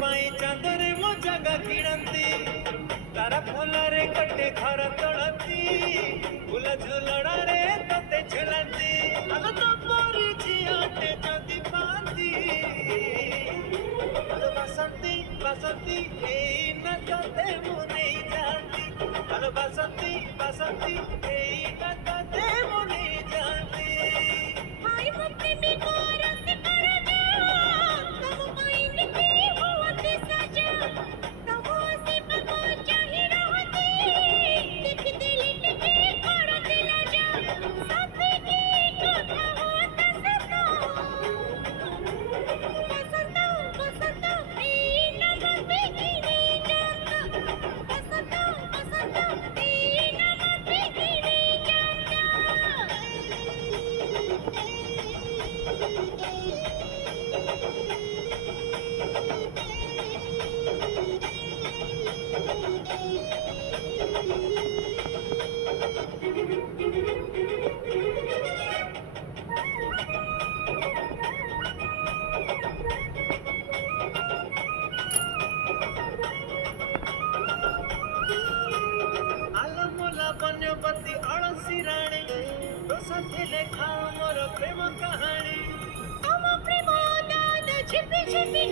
पाई चांदरे मो जगा किणती तारा फुलरे कटे घर तोड़ती फूल झुलड़ा रे तते झुलती अलो तो परी झियाटे जदी पाती अलो बसंती बसंती एई न तते मु नहीं जाती अलो बसंती बसंती एई न तते मु नहीं जाती हाय मम्मी मी को रस कर दो तुम माइन की होते सजा तुम से पको चाहे रहती देख दिल के कर दिल जा साथ की कथा होता सतो बसंतो बसंतो ए नमते की नहीं जाता बसंतो बसंतो ए नमते की नहीं जाता आलमोला वन्यपति अड़सी राणी तो साथी लेखा मोर प्रेम कहानी तुम प्रेम दादा छिपी छिपी